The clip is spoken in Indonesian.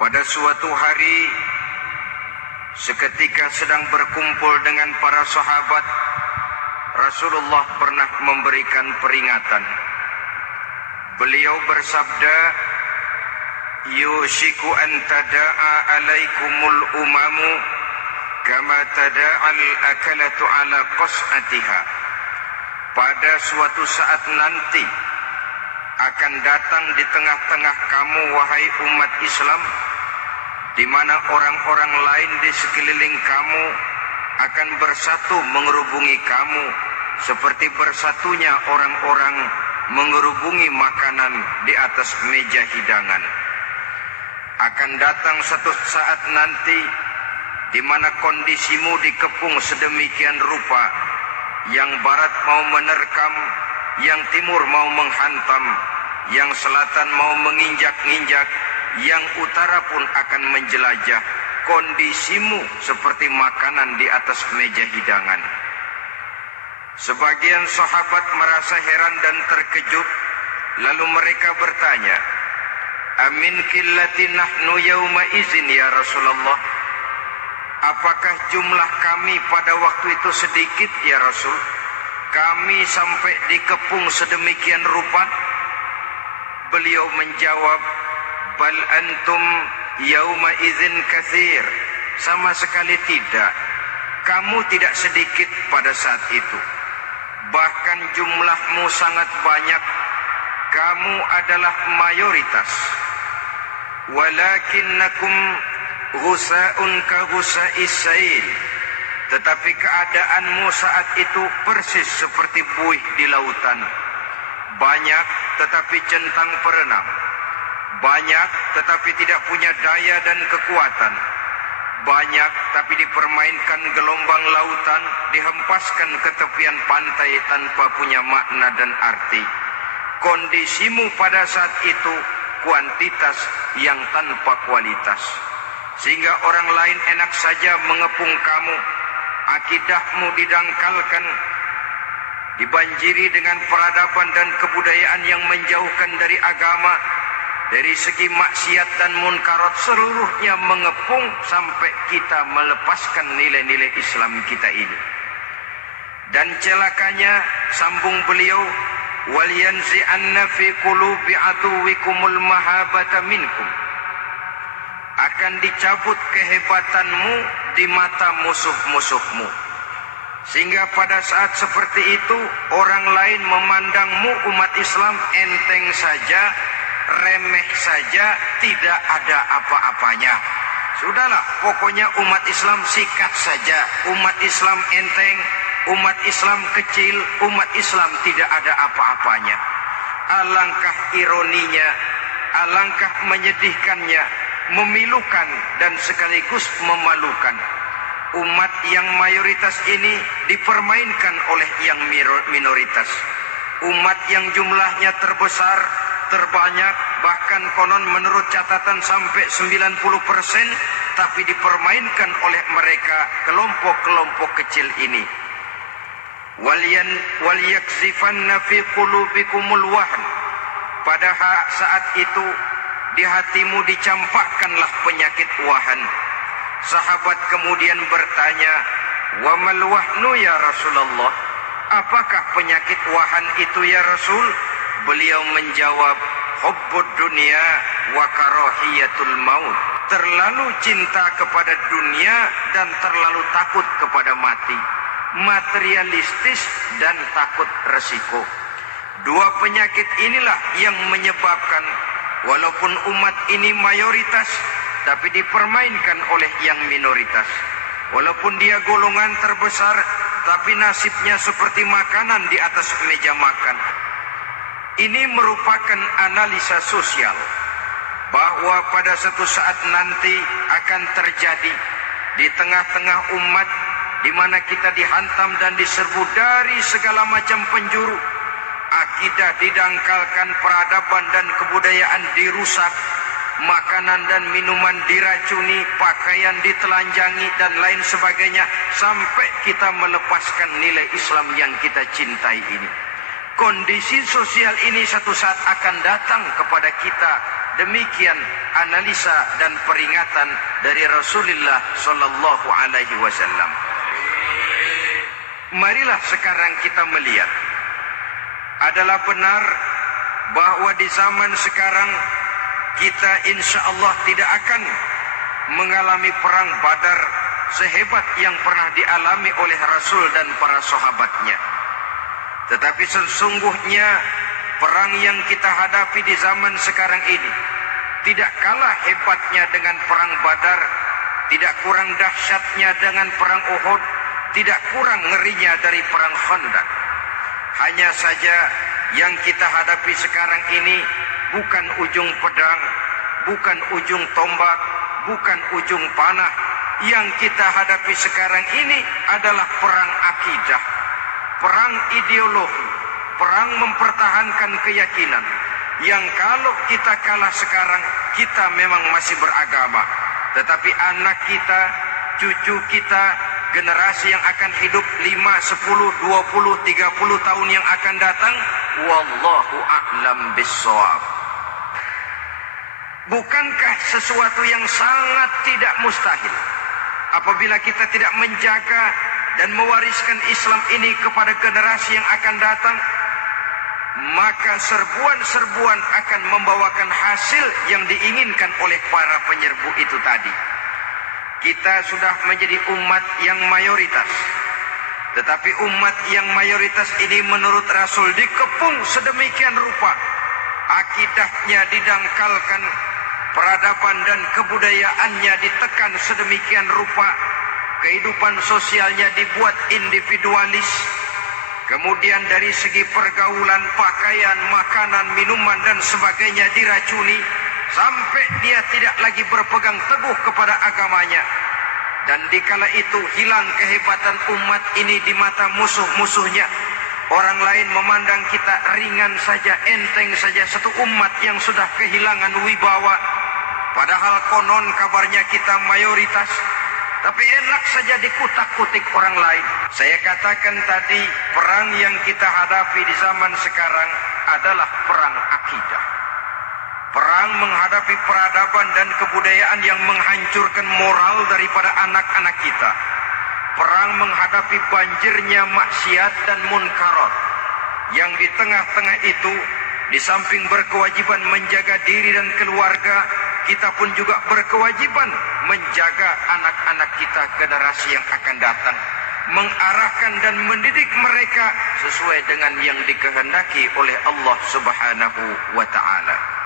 Pada suatu hari, seketika sedang berkumpul dengan para sahabat, Rasulullah pernah memberikan peringatan. Beliau bersabda, "Yushiku an tada'a alaikumul umamu kama tada'al akalatu ala qas'atiha." Pada suatu saat nanti akan datang di tengah-tengah kamu, wahai umat Islam, di mana orang-orang lain di sekeliling kamu akan bersatu mengerubungi kamu seperti bersatunya orang-orang mengerubungi makanan di atas meja hidangan. Akan datang satu saat nanti di mana kondisimu dikepung sedemikian rupa, yang barat mau menerkam, yang timur mau menghantam, yang selatan mau menginjak-injak, yang utara pun akan menjelajah. Kondisimu seperti makanan di atas meja hidangan. Sebagian sahabat merasa heran dan terkejut, lalu mereka bertanya, "Amin qillati nahnu yauma izin ya Rasulullah?" Apakah jumlah kami pada waktu itu sedikit ya Rasul? Kami sampai dikepung sedemikian rupa? Beliau menjawab, "Bal antum yauma izin katsir." Sama sekali tidak. Kamu tidak sedikit pada saat itu. Bahkan jumlahmu sangat banyak. Kamu adalah mayoritas. Walakinnakum ghusa'un ka ghusa'is sail. Tetapi keadaanmu saat itu persis seperti buih di lautan. Banyak tetapi centang perenang. Banyak tetapi tidak punya daya dan kekuatan. Banyak tapi dipermainkan gelombang lautan, dihempaskan ke tepian pantai tanpa punya makna dan arti. Kondisimu pada saat itu kuantitas yang tanpa kualitas, sehingga orang lain enak saja mengepung kamu. Akidahmu didangkalkan, dibanjiri dengan peradaban dan kebudayaan yang menjauhkan dari agama. Dari segi maksiat dan munkarat seluruhnya mengepung sampai kita melepaskan nilai-nilai Islam kita ini. Dan celakanya, sambung beliau, "Wal yanzi'anna fi qulubi aduwikumul mahabata minkum." Akan dicabut kehebatanmu di mata musuh-musuhmu, sehingga pada saat seperti itu orang lain memandangmu umat Islam enteng saja, remeh saja, tidak ada apa-apanya. Sudahlah, pokoknya umat Islam sikat saja. Umat Islam enteng, umat Islam kecil, umat Islam tidak ada apa-apanya. Alangkah ironinya, alangkah menyedihkannya, memilukan dan sekaligus memalukan. Umat yang mayoritas ini dipermainkan oleh yang minoritas. Umat yang jumlahnya terbesar, terbanyak, bahkan konon menurut catatan sampai 90%, tapi dipermainkan oleh mereka kelompok-kelompok kecil ini. Wal yakzifanna fi qulubikumul wahn. Pada saat itu di hatimu dicampakkanlah penyakit wahan. Sahabat kemudian bertanya, "Wa mal wahnu ya Rasulullah?" Apakah penyakit wahan itu ya Rasul? Beliau menjawab, "Hubbud dunya wa karahiyatul maut." Terlalu cinta kepada dunia dan terlalu takut kepada mati. Materialistis dan takut resiko. Dua penyakit inilah yang menyebabkan walaupun umat ini mayoritas, tapi dipermainkan oleh yang minoritas. Walaupun dia golongan terbesar, tapi nasibnya seperti makanan di atas meja makan. Ini merupakan analisa sosial bahwa pada suatu saat nanti akan terjadi di tengah-tengah umat di mana kita dihantam dan diserbu dari segala macam penjuru. Akidah didangkalkan, peradaban dan kebudayaan dirusak, makanan dan minuman diracuni, pakaian ditelanjangi dan lain sebagainya, sampai kita melepaskan nilai Islam yang kita cintai ini. Kondisi sosial ini satu saat akan datang kepada kita demikian analisa dan peringatan dari Rasulullah sallallahu alaihi wasallam. Marilah sekarang kita melihat, adalah benar bahwa di zaman sekarang kita insya Allah tidak akan mengalami perang Badar sehebat yang pernah dialami oleh Rasul dan para sahabatnya. Tetapi sesungguhnya perang yang kita hadapi di zaman sekarang ini tidak kalah hebatnya dengan perang Badar, tidak kurang dahsyatnya dengan perang Uhud, tidak kurang ngerinya dari perang Khandaq. Hanya saja yang kita hadapi sekarang ini bukan ujung pedang, bukan ujung tombak, bukan ujung panah. Yang kita hadapi sekarang ini adalah perang akidah, perang ideologi, perang mempertahankan keyakinan. Yang kalau kita kalah sekarang, kita memang masih beragama. Tetapi anak kita, cucu kita, generasi yang akan hidup 5, 10, 20, 30 tahun yang akan datang, wallahu a'lam bissawab. Bukankah sesuatu yang sangat tidak mustahil apabila kita tidak menjaga dan mewariskan Islam ini kepada generasi yang akan datang, maka serbuan-serbuan akan membawakan hasil yang diinginkan oleh para penyerbu itu tadi. Kita sudah menjadi umat yang mayoritas, tetapi umat yang mayoritas ini menurut Rasul dikepung sedemikian rupa, akidahnya didangkalkan, peradaban dan kebudayaannya ditekan sedemikian rupa, kehidupan sosialnya dibuat individualis, kemudian dari segi pergaulan, pakaian, makanan, minuman dan sebagainya diracuni, sampai dia tidak lagi berpegang teguh kepada agamanya. Dan dikala itu hilang kehebatan umat ini di mata musuh-musuhnya. Orang lain memandang kita ringan saja, enteng saja, satu umat yang sudah kehilangan wibawa. Padahal konon kabarnya kita mayoritas, tapi enak saja dikutak-kutik orang lain. Saya katakan tadi, perang yang kita hadapi di zaman sekarang adalah perang akidah. Perang menghadapi peradaban dan kebudayaan yang menghancurkan moral daripada anak-anak kita. Perang menghadapi banjirnya maksiat dan munkarat. Yang di tengah-tengah itu, di samping berkewajiban menjaga diri dan keluarga, kita pun juga berkewajiban menjaga anak-anak kita, generasi yang akan datang, mengarahkan dan mendidik mereka sesuai dengan yang dikehendaki oleh Allah Subhanahu wa ta'ala.